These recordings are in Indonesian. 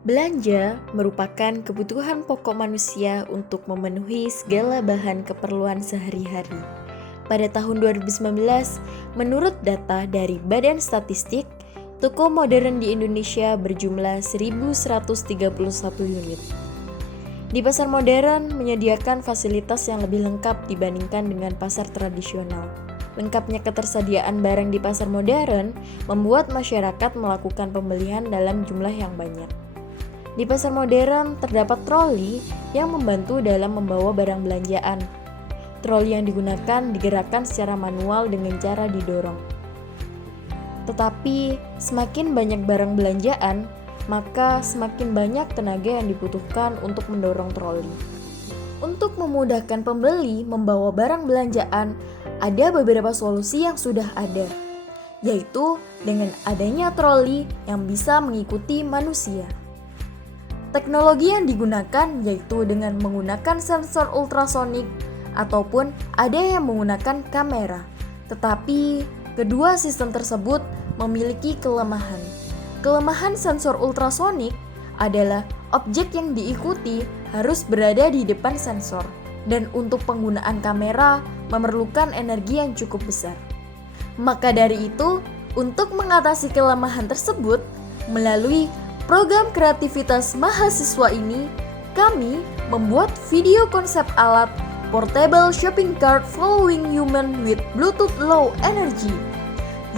Belanja merupakan kebutuhan pokok manusia untuk memenuhi segala bahan keperluan sehari-hari. Pada tahun 2019, menurut data dari Badan Statistik, toko modern di Indonesia berjumlah 1.131 unit. Di pasar modern menyediakan fasilitas yang lebih lengkap dibandingkan dengan pasar tradisional. Lengkapnya ketersediaan barang di pasar modern membuat masyarakat melakukan pembelian dalam jumlah yang banyak. Di pasar modern terdapat troli yang membantu dalam membawa barang belanjaan. Troli yang digunakan digerakkan secara manual dengan cara didorong. Tetapi semakin banyak barang belanjaan, maka semakin banyak tenaga yang dibutuhkan untuk mendorong troli. Untuk memudahkan pembeli membawa barang belanjaan, ada beberapa solusi yang sudah ada, yaitu dengan adanya troli yang bisa mengikuti manusia. Teknologi yang digunakan yaitu dengan menggunakan sensor ultrasonik ataupun ada yang menggunakan kamera. Tetapi kedua sistem tersebut memiliki kelemahan. Kelemahan sensor ultrasonik adalah objek yang diikuti harus berada di depan sensor, dan untuk penggunaan kamera memerlukan energi yang cukup besar. Maka dari itu, untuk mengatasi kelemahan tersebut, melalui program kreativitas mahasiswa ini, kami membuat video konsep alat portable shopping cart following human with Bluetooth Low Energy,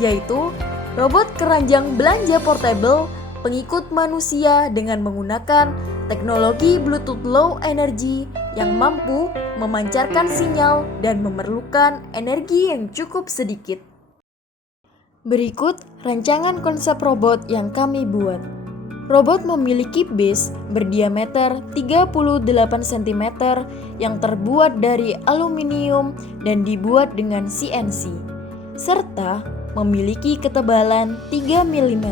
yaitu robot keranjang belanja portable pengikut manusia dengan menggunakan teknologi Bluetooth Low Energy yang mampu memancarkan sinyal dan memerlukan energi yang cukup sedikit. Berikut rancangan konsep robot yang kami buat. Robot memiliki base berdiameter 38 cm yang terbuat dari aluminium dan dibuat dengan CNC, serta memiliki ketebalan 3 mm.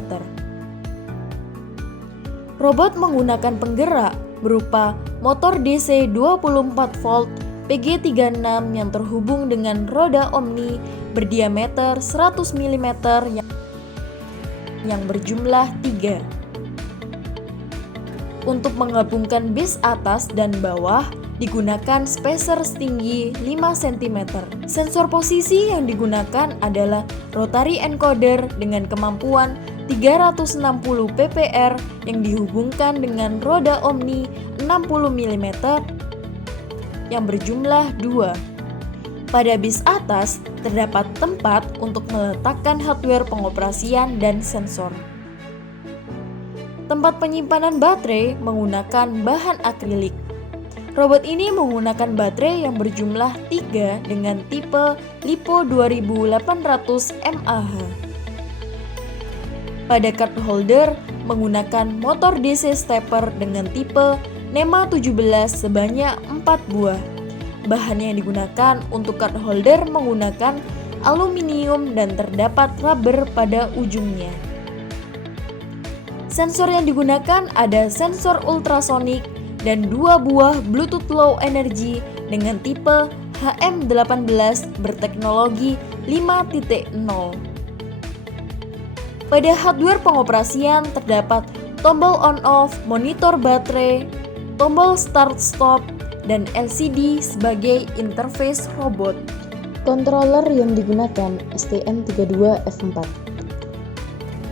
Robot menggunakan penggerak berupa motor DC 24 volt PG36 yang terhubung dengan roda Omni berdiameter 100 mm yang berjumlah 3. Untuk menggabungkan base atas dan bawah digunakan spacer setinggi 5 cm. Sensor posisi yang digunakan adalah rotary encoder dengan kemampuan 360 ppr yang dihubungkan dengan roda Omni 60 mm yang berjumlah 2. Pada base atas terdapat tempat untuk meletakkan hardware pengoperasian dan sensor. Tempat penyimpanan baterai menggunakan bahan akrilik. Robot ini menggunakan baterai yang berjumlah 3 dengan tipe LiPo 2800 mAh. Pada card holder menggunakan motor DC stepper dengan tipe NEMA 17 sebanyak 4 buah. Bahan yang digunakan untuk card holder menggunakan aluminium dan terdapat rubber pada ujungnya. Sensor yang digunakan ada sensor ultrasonik dan 2 buah Bluetooth Low Energy dengan tipe HM18 berteknologi 5.0. Pada hardware pengoperasian terdapat tombol on-off, monitor baterai, tombol start-stop, dan LCD sebagai interface robot. Controller yang digunakan STM32F4.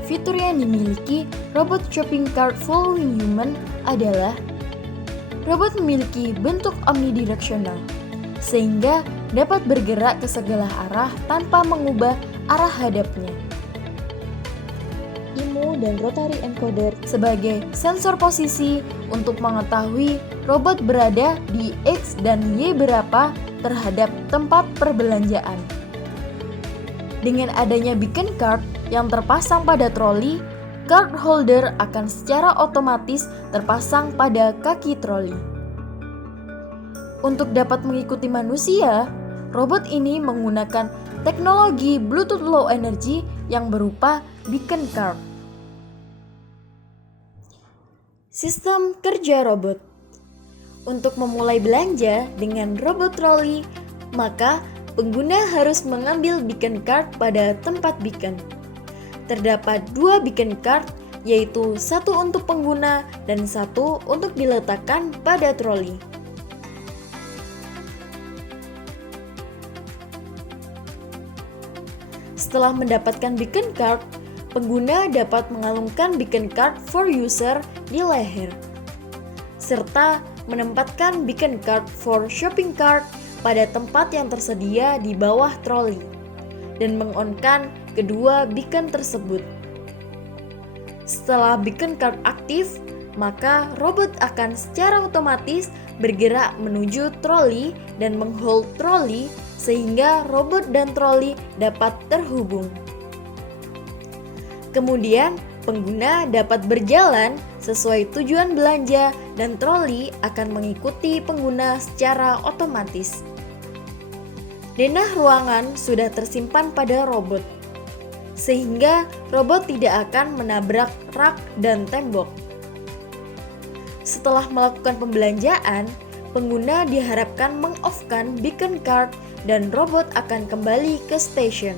Fitur yang dimiliki robot shopping cart following human adalah robot memiliki bentuk omnidirectional, sehingga dapat bergerak ke segala arah tanpa mengubah arah hadapnya. IMU dan rotary encoder sebagai sensor posisi untuk mengetahui robot berada di X dan Y berapa terhadap tempat perbelanjaan. Dengan adanya beacon card yang terpasang pada troli, card holder akan secara otomatis terpasang pada kaki troli. Untuk dapat mengikuti manusia, robot ini menggunakan teknologi Bluetooth Low Energy yang berupa beacon card. Sistem kerja robot. Untuk memulai belanja dengan robot troli, maka pengguna harus mengambil beacon card pada tempat beacon. Terdapat 2 beacon card yaitu satu untuk pengguna dan satu untuk diletakkan pada troli. Setelah mendapatkan beacon card, pengguna dapat mengalungkan beacon card for user di leher, serta menempatkan beacon card for shopping cart pada tempat yang tersedia di bawah troli, dan meng-on-kan kedua beacon tersebut. Setelah beacon card aktif, maka robot akan secara otomatis bergerak menuju troli dan menghold troli sehingga robot dan troli dapat terhubung. Kemudian, pengguna dapat berjalan sesuai tujuan belanja dan troli akan mengikuti pengguna secara otomatis. Denah ruangan sudah tersimpan pada robot, sehingga robot tidak akan menabrak rak dan tembok. Setelah melakukan pembelanjaan, pengguna diharapkan meng-off-kan beacon card dan robot akan kembali ke stasiun.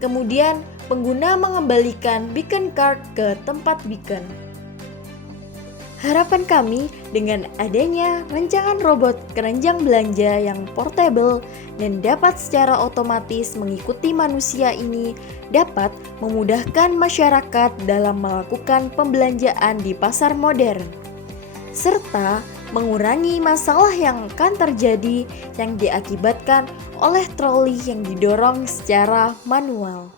Kemudian, pengguna mengembalikan beacon card ke tempat beacon. Harapan kami dengan adanya rancangan robot keranjang belanja yang portable dan dapat secara otomatis mengikuti manusia ini dapat memudahkan masyarakat dalam melakukan pembelanjaan di pasar modern, serta mengurangi masalah yang akan terjadi yang diakibatkan oleh troli yang didorong secara manual.